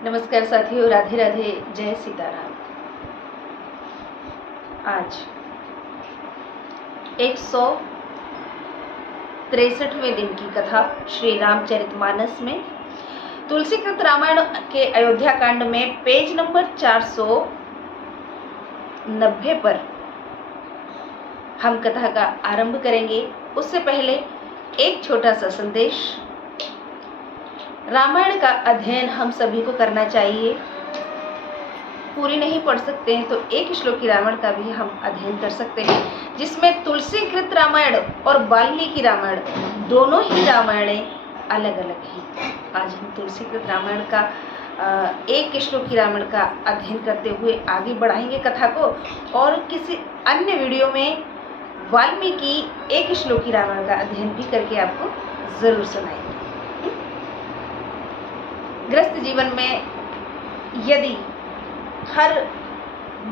नमस्कार साथियों, राधे राधे, जय सीताराम। आज 163वें दिन की कथा श्री रामचरितमानस में तुलसीकृत रामायण के अयोध्या कांड में पेज नंबर 490 पर हम कथा का आरंभ करेंगे। उससे पहले एक छोटा सा संदेश। रामायण का अध्ययन हम सभी को करना चाहिए। पूरी नहीं पढ़ सकते हैं तो एक श्लोकी रामायण का भी हम अध्ययन कर सकते हैं, जिसमें तुलसीकृत रामायण और वाल्मीकि रामायण दोनों ही रामायणें अलग अलग हैं। आज हम तुलसीकृत रामायण का एक श्लोकी रामायण का अध्ययन करते हुए आगे बढ़ाएंगे कथा को, और किसी अन्य वीडियो में वाल्मीकि एक श्लोकी रामायण का अध्ययन भी करके आपको जरूर सुनाएंगे। गृहस्थ जीवन में यदि हर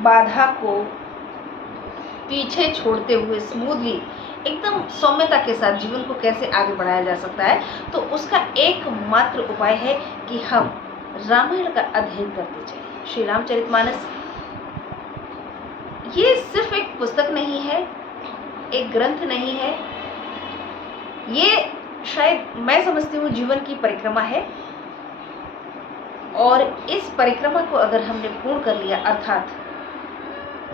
बाधा को पीछे छोड़ते हुए स्मूथली एकदम सौम्यता के साथ जीवन को कैसे आगे बढ़ाया जा सकता है, तो उसका एकमात्र उपाय है कि हम रामायण का अध्ययन करते जाएं। श्री रामचरितमानस ये सिर्फ एक पुस्तक नहीं है, एक ग्रंथ नहीं है, ये शायद मैं समझती हूँ जीवन की परिक्रमा है। और इस परिक्रमा को अगर हमने पूर्ण कर लिया, अर्थात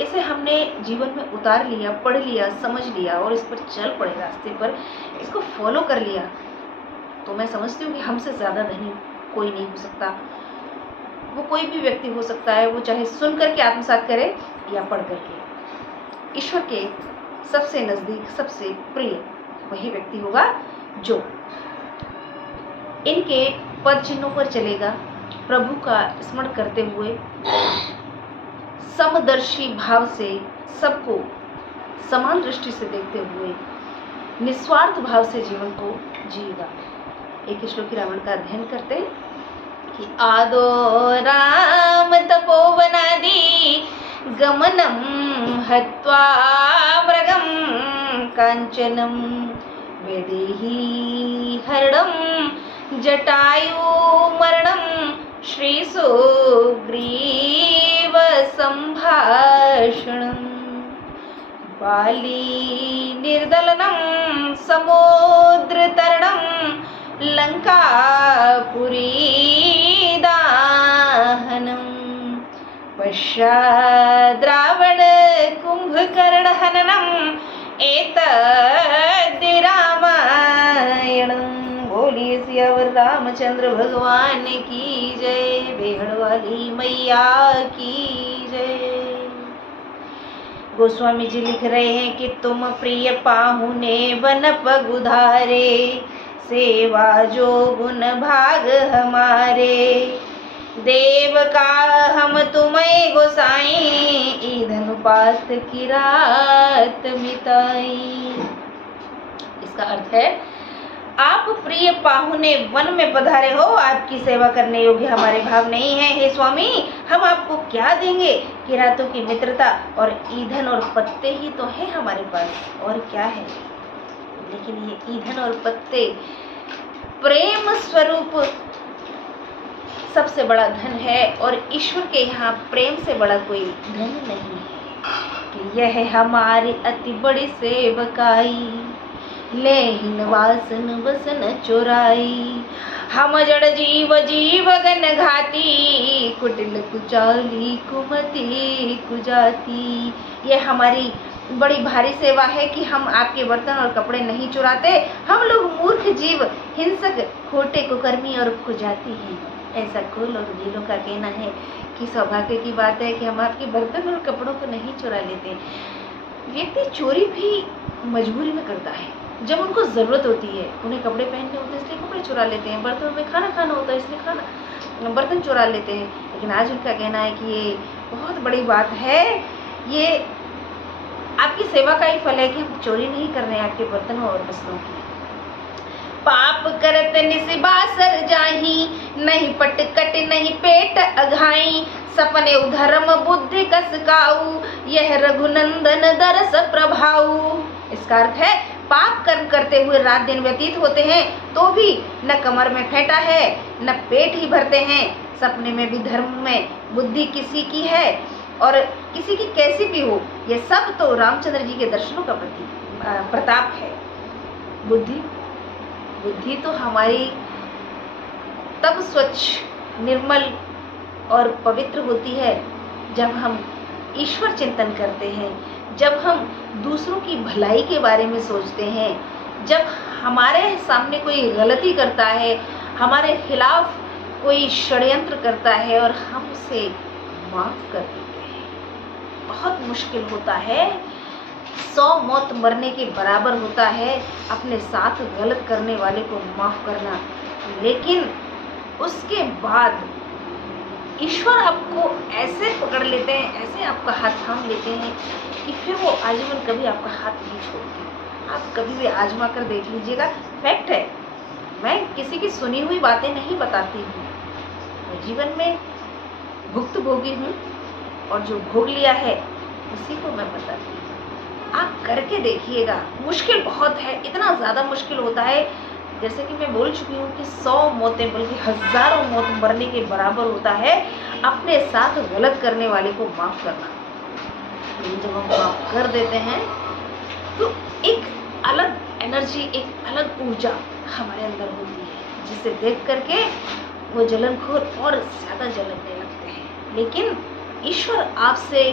इसे हमने जीवन में उतार लिया, पढ़ लिया, समझ लिया और इस पर चल पड़े रास्ते पर, इसको फॉलो कर लिया, तो मैं समझती हूँ कि हमसे ज़्यादा धनी कोई नहीं हो सकता। वो कोई भी व्यक्ति हो सकता है, वो चाहे सुन करके आत्मसात करे या पढ़ करके। ईश्वर के सबसे नज़दीक, सबसे प्रिय वही व्यक्ति होगा जो इनके पद चिन्हों पर चलेगा, प्रभु का स्मरण करते हुए समदर्शी भाव से सबको समान दृष्टि से देखते हुए निस्वार्थ भाव से जीवन को जिएगा। एक श्लोकी रामायण का अध्ययन करते हैं कि आदो राम तपोवनादि गमनम हत्वा मृगम कांचनम वैदेही हरणम जटायु मरणम श्रीसुग्रीव संभाषणं बाली निर्दलनं समुद्रतरणं लंकापुरी दाहनं पश्चाद् रावण कुंभकर्ण हननम् एतद् रामायणं। बोलिए सियावर रामचंद्र भगवान की जय, बेहड़ वाली मैया की जय। गोस्वामी जी लिख रहे हैं कि तुम प्रिय पाहुने वन पगुधारे, सेवा जो गुण भाग हमारे, देव का हम तुम्हें गोसाई, ईंधन उपास्त की रात मिताई। इसका अर्थ है, आप प्रिय पाहुने वन में पधारे हो, आपकी सेवा करने योग्य हमारे भाव नहीं है। हे स्वामी, हम आपको क्या देंगे? किरातों की मित्रता और ईंधन और पत्ते ही तो है हमारे पास, और क्या है। लेकिन ये ईंधन और पत्ते प्रेम स्वरूप सबसे बड़ा धन है, और ईश्वर के यहाँ प्रेम से बड़ा कोई धन नहीं है। कि यह हमारी अति बड़ी सेवकाई, लेहिन वासन वसन चोराई, हम जड़ जीव जीव गन घाती, कुटिल कुचाली कुमति कुजाती। ये हमारी बड़ी भारी सेवा है कि हम आपके बर्तन और कपड़े नहीं चुराते। हम लोग मूर्ख जीव, हिंसक, खोटे, कुकर्मी और कुजाती हैं। ऐसा कुल और गीलों का कहना है कि सौभाग्य की बात है कि हम आपके बर्तन और कपड़ों को नहीं चुरा लेते। व्यक्ति चोरी भी मजबूरी में करता है, जब उनको ज़रूरत होती है। उन्हें कपड़े पहनने होते हैं इसलिए कपड़े चुरा लेते हैं, बर्तनों में खाना खाना होता है इसलिए बर्तन चुरा लेते हैं। लेकिन आज उनका कहना है कि ये बहुत बड़ी बात है, ये आपकी सेवा का ही फल है कि हम चोरी नहीं कर रहे हैं आपके बर्तनों और वस्त्रों की। पाप करत निसिबासर जाही, नहीं पट कट नहीं पेट अघाई, सपने उधर्म बुद्धि कस काऊ, यह रघुनंदन दरस प्रभाऊ। इसका अर्थ है, पाप कर्म करते हुए रात दिन व्यतीत होते हैं तो भी न कमर में फेंटा है, न पेट ही भरते हैं, सपने में भी धर्म में बुद्धि किसी की है और किसी की कैसी भी हो, ये सब तो रामचंद्र जी के दर्शनों का प्रताप है। बुद्धि तो हमारी तब स्वच्छ, निर्मल और पवित्र होती है जब हम ईश्वर चिंतन करते हैं, जब हम दूसरों की भलाई के बारे में सोचते हैं, जब हमारे सामने कोई गलती करता है, हमारे खिलाफ कोई षड्यंत्र करता है और हम उसे माफ कर देते हैं। बहुत मुश्किल होता है, 100 मौत मरने के बराबर होता है अपने साथ गलत करने वाले को माफ करना, लेकिन उसके बाद ईश्वर आपको ऐसे पकड़ लेते हैं, ऐसे आपका हाथ थाम लेते हैं कि फिर वो आजीवन कभी आपका हाथ नहीं छोड़ते। आप कभी भी आजमा कर देख लीजिएगा, फैक्ट है। मैं किसी की सुनी हुई बातें नहीं बताती हूँ, मैं जीवन में भुक्तभोगी हूँ और जो भोग लिया है उसी को मैं बताती हूँ। आप करके देखिएगा, मुश्किल बहुत है, इतना ज़्यादा मुश्किल होता है, जैसे कि मैं बोल चुकी हूँ कि 100 मौतें बल्कि हजारों मौत मरने के बराबर होता है अपने साथ गलत करने वाले को माफ करना। लेकिन जब हम माफ कर देते हैं तो एक अलग एनर्जी, एक अलग ऊर्जा हमारे अंदर होती है, जिसे देख करके वो जलनखोर और ज़्यादा जलने लगते हैं। लेकिन ईश्वर आपसे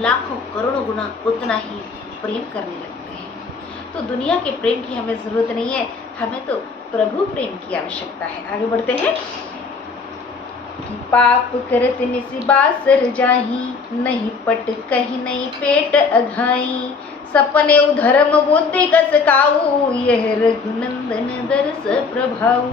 लाखों करोड़ों गुना उतना ही प्रेम करने लगते हैं। तो दुनिया के प्रेम की हमें ज़रूरत नहीं है, हमें तो प्रभु प्रेम की आवश्यकता है। आगे बढ़ते हैं। पाप करत निसी बासर जाही, नहीं पट कहीं नहीं पेट अघाई, सपने उधर्म बुद्धि कस काऊ, यह रघुनंदन दरस प्रभाऊ।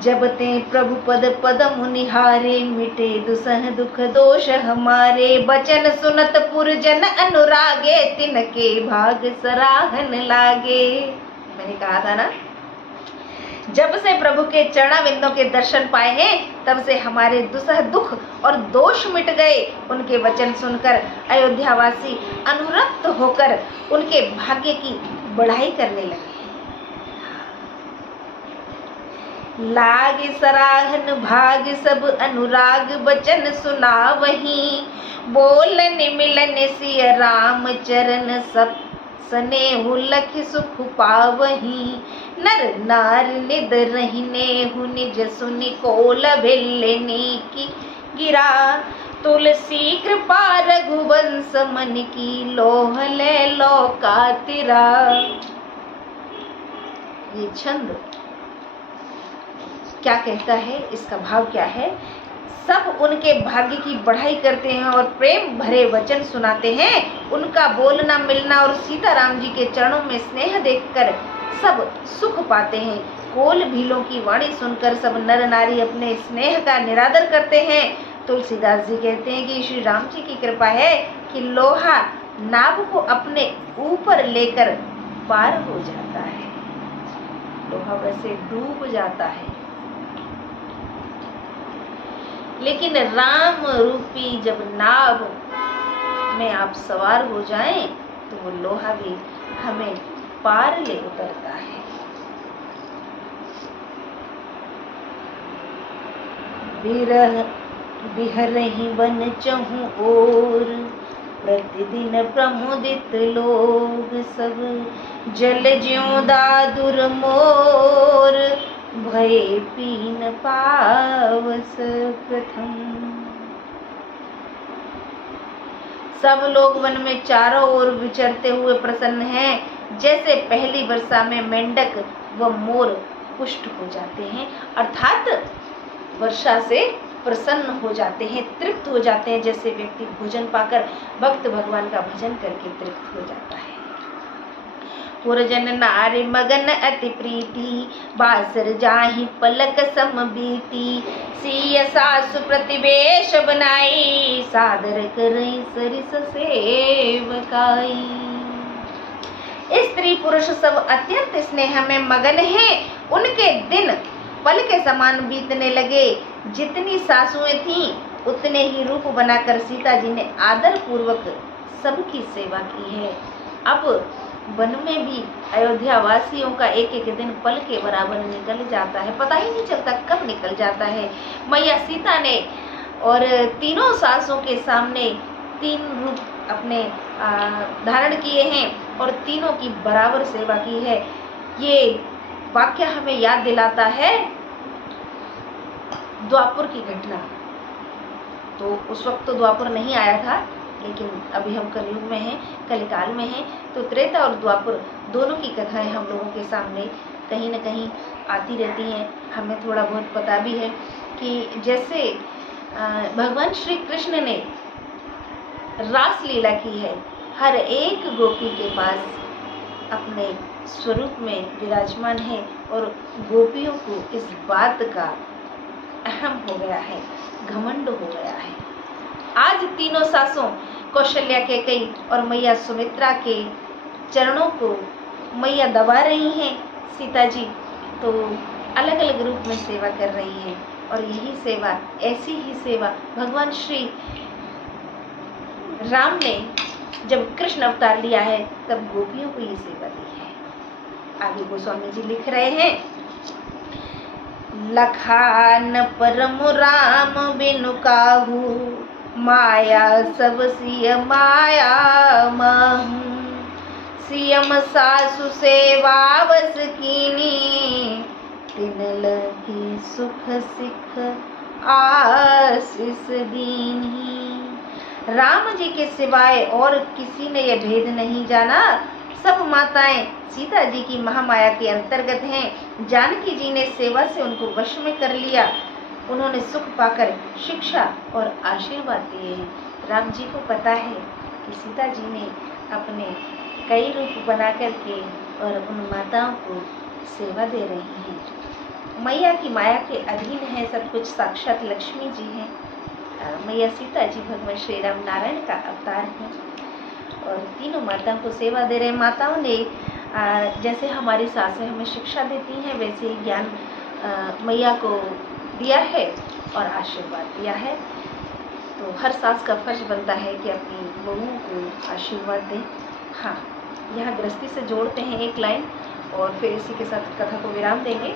जब ते प्रभु पद पदम निहारे, मिटे दुसह दुख दोष हमारे, बचन सुनत पुरजन अनुरागे, तिनके भाग सराहन लागे। मैंने कहा था ना, जब से प्रभु के चरणाविंदों के दर्शन पाए हैं तब से हमारे दुसह दुख और दोष मिट गए। उनके वचन सुनकर अयोध्यावासी अनुरक्त होकर उनके भाग्य की बढ़ाई करने लगे। लाग सराहन भाग सब अनुराग, बचन सुना वहीं, बोलन मिलन सिय राम चरण, सब स्नेहु लख सुख पावहीं। नर नार निद रहिने हु निज सुनि, कोल भेलनी की गिरा, तुलसी कृपा रघुवंश मन की, लोह ले लौका तिरा। ये छंद क्या कहता है, इसका भाव क्या है? सब उनके भाग्य की बढ़ाई करते हैं और प्रेम भरे वचन सुनाते हैं। उनका बोलना मिलना और सीताराम जी के चरणों में स्नेह देखकर सब सुख पाते हैं। कोल भीलों की वाणी सुनकर सब नर नारी अपने स्नेह का निरादर करते हैं। तुलसीदास जी कहते हैं कि श्री राम जी की कृपा है कि लोहा नाव को अपने ऊपर लेकर पार हो जाता है। लोहा वैसे डूब जाता है, लेकिन राम रूपी जब नाव में आप सवार हो जाएं तो वो लोहा भी हमें पार ले उतरता है। बिरह बिहरहि वन चहु ओर, प्रतिदिन प्रमुदित लोग सब, जल ज्यों दादुर मोर, भय पीन पावस प्रथम। सब लोग वन में चारों ओर विचरते हुए प्रसन्न हैं, जैसे पहली वर्षा में मेंढक व मोर पुष्ट हो जाते हैं, अर्थात वर्षा से प्रसन्न हो जाते हैं, तृप्त हो जाते हैं। जैसे व्यक्ति भोजन पाकर भक्त भगवान का भजन करके तृप्त हो जाता है। पुरजन नारी मगन अति प्रीति, बासर जाहि पलक सम बीती, सिय सासु प्रतिवेश बनाई, सादर करई सरिस सेवकाई। स्त्री पुरुष सब अत्यंत स्नेह में मगन हैं। उनके दिन पल के समान बीतने लगे। जितनी सासुएं थीं उतने ही रूप बनाकर सीता जी ने आदर पूर्वक सबकी सेवा की है। अब वन में भी अयोध्या वासियों का एक एक दिन पल के बराबर निकल जाता है, पता ही नहीं चलता कब निकल जाता है। मैया सीता ने और तीनों सासों के सामने 3 रूप अपने धारण किए हैं और तीनों की बराबर सेवा की है। ये वाक्य हमें याद दिलाता है द्वापर की घटना। तो उस वक्त तो द्वापर नहीं आया था, लेकिन अभी हम कलयुग में हैं, कलिकाल में हैं, तो त्रेता और द्वापर दोनों की कथाएं हम लोगों के सामने कहीं न कहीं आती रहती हैं। हमें थोड़ा बहुत पता भी है कि जैसे भगवान श्री कृष्ण ने रास लीला की है, हर एक गोपी के पास अपने स्वरूप में विराजमान है और गोपियों को इस बात का अहम हो गया है, घमंड हो गया है। आज तीनों सासों कौशल्या, कैकेयी और मैया सुमित्रा के चरणों को मैया दबा रही हैं। सीता जी तो अलग अलग रूप में सेवा कर रही हैं और यही सेवा, ऐसी ही सेवा भगवान श्री राम ने जब कृष्ण अवतार लिया है तब गोपियों को ये सेवा दी है। आगे गोस्वामी जी लिख रहे हैं, लखान परम राम बिनु काहू, माया सब सिय माया महू, सियम सासु सेवा बस कीनी, तिन लगी सुख सिख आशीष दीनी। राम जी के सिवाय और किसी ने यह भेद नहीं जाना, सब माताएं सीता जी की महामाया के अंतर्गत हैं। जानकी जी ने सेवा से उनको वश में कर लिया, उन्होंने सुख पाकर शिक्षा और आशीर्वाद दिए हैं। राम जी को पता है कि सीता जी ने अपने कई रूप बना करके और उन माताओं को सेवा दे रही हैं। मैया की माया के अधीन है सब कुछ, साक्षात लक्ष्मी जी हैं। मैया सीता जी भगवान श्री राम नारायण का अवतार हैं और तीनों माताओं को सेवा दे रहे हैं। माताओं ने जैसे हमारी सासें हमें शिक्षा देती हैं, वैसे ही ज्ञान मैया को दिया है और आशीर्वाद दिया है। तो हर सास का फर्ज बनता है कि अपनी बहुओं को आशीर्वाद दें। हाँ, यहाँ गृहस्थी से जोड़ते हैं एक लाइन और फिर इसी के साथ कथा को विराम देंगे।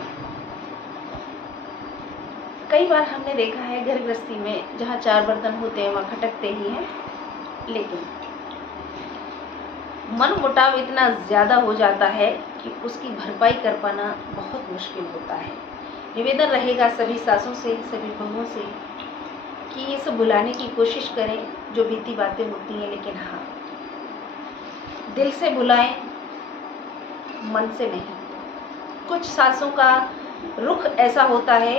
कई बार हमने देखा है घर गृहस्थी में जहाँ 4 बर्तन होते हैं वहाँ खटकते ही हैं, लेकिन मन मुटाव इतना ज़्यादा हो जाता है कि उसकी भरपाई कर पाना बहुत मुश्किल होता है। निवेदन रहेगा सभी सासों से, सभी बहुओं से कि ये सब भुलाने की कोशिश करें जो बीती बातें होती हैं, लेकिन हाँ, दिल से भुलाएं, मन से नहीं। कुछ सासों का रुख ऐसा होता है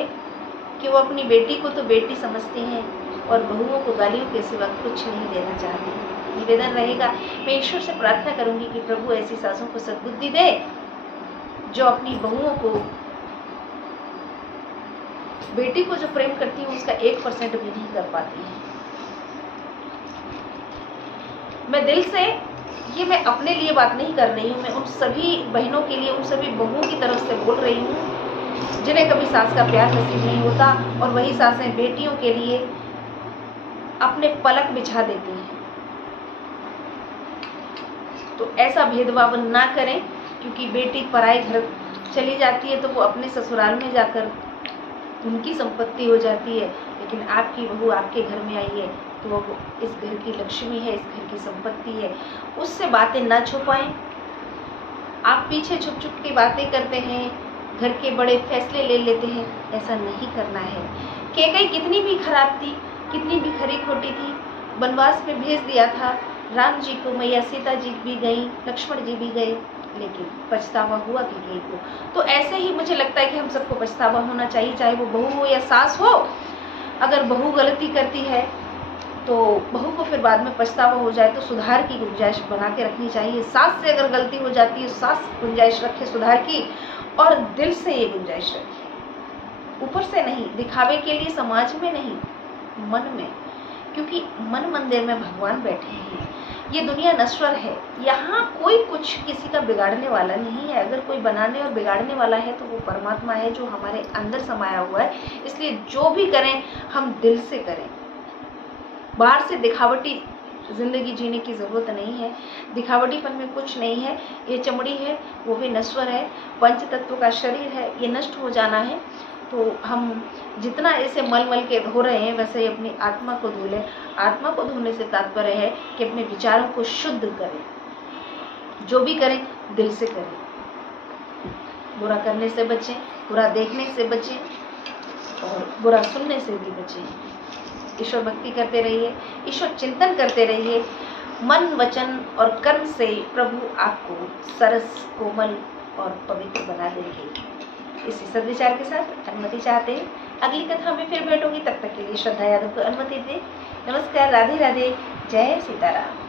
कि वो अपनी बेटी को तो बेटी समझती हैं और बहुओं को गालियों के सिवा कुछ नहीं देना चाहती। निवेदन रहेगा, मैं ईश्वर से प्रार्थना करूंगी कि प्रभु ऐसी सासों को सद्बुद्धि दे जो अपनी बहुओं को, बेटी को जो प्रेम करती है उसका 1% भी नहीं कर पाती है। मैं दिल से, ये मैं अपने लिए बात नहीं कर रही हूँ, मैं उन सभी बहनों के लिए, उन सभी बहुओं की तरफ से बोल रही हूँ जिन्हें कभी सास का प्यार नसीब नहीं होता और वही सासें बेटियों के लिए अपने पलक बिछा देती हैं। तो ऐसा भेदभाव ना करें, क्योंकि बेटी पराए घर चली जाती है तो वो अपने ससुराल में जाकर उनकी संपत्ति हो जाती है, लेकिन आपकी बहू आपके घर में आई है तो वो इस घर की लक्ष्मी है, इस घर की संपत्ति है। उससे बातें ना छुपाएं। आप पीछे छुप छुप के बातें करते हैं, घर के बड़े फैसले ले लेते हैं, ऐसा नहीं करना है। कैकेयी कितनी भी खराब थी, कितनी भी खरी खोटी थी, वनवास में भेज दिया था राम जी को, मैया सीता जी भी गई, लक्ष्मण जी भी गए, लेकिन पछतावा हुआ कैकेयी को। तो ऐसे ही मुझे लगता है कि हम सबको पछतावा होना चाहिए, चाहे वो बहू हो या सास हो। अगर बहू गलती करती है तो बहू को फिर बाद में पछतावा हो जाए तो सुधार की गुंजाइश बना के रखनी चाहिए। सास से अगर गलती हो जाती है, सास गुंजाइश रखे सुधार की और दिल से ये गुंजाइश रखे, ऊपर से नहीं, दिखावे के लिए समाज में नहीं, मन में, क्योंकि मन मंदिर में भगवान बैठे हैं। ये दुनिया नश्वर है, यहाँ कोई कुछ किसी का बिगाड़ने वाला नहीं है। अगर कोई बनाने और बिगाड़ने वाला है तो वो परमात्मा है जो हमारे अंदर समाया हुआ है। इसलिए जो भी करें हम दिल से करें, बाहर से दिखावटी ज़िंदगी जीने की ज़रूरत नहीं है। दिखावटीपन में कुछ नहीं है। ये चमड़ी है वो भी नश्वर है, पंच तत्व का शरीर है, ये नष्ट हो जाना है। तो हम जितना इसे मल मल के धो रहे हैं वैसे ही अपनी आत्मा को धो लें। आत्मा को धोने से तात्पर्य है कि अपने विचारों को शुद्ध करें, जो भी करें दिल से करें, बुरा करने से बचें, बुरा देखने से बचें और बुरा सुनने से भी बचें। ईश्वर भक्ति करते रहिए, ईश्वर चिंतन करते रहिए। मन वचन और कर्म से प्रभु आपको सरस, कोमल और पवित्र बना देंगे। इसी सद्विचार के साथ अनुमति चाहते हैं। अगली कथा में फिर भेंट होगी, तब तक के लिए श्रद्धा यादव को अनुमति दें। नमस्कार, राधे राधे, जय सीताराम।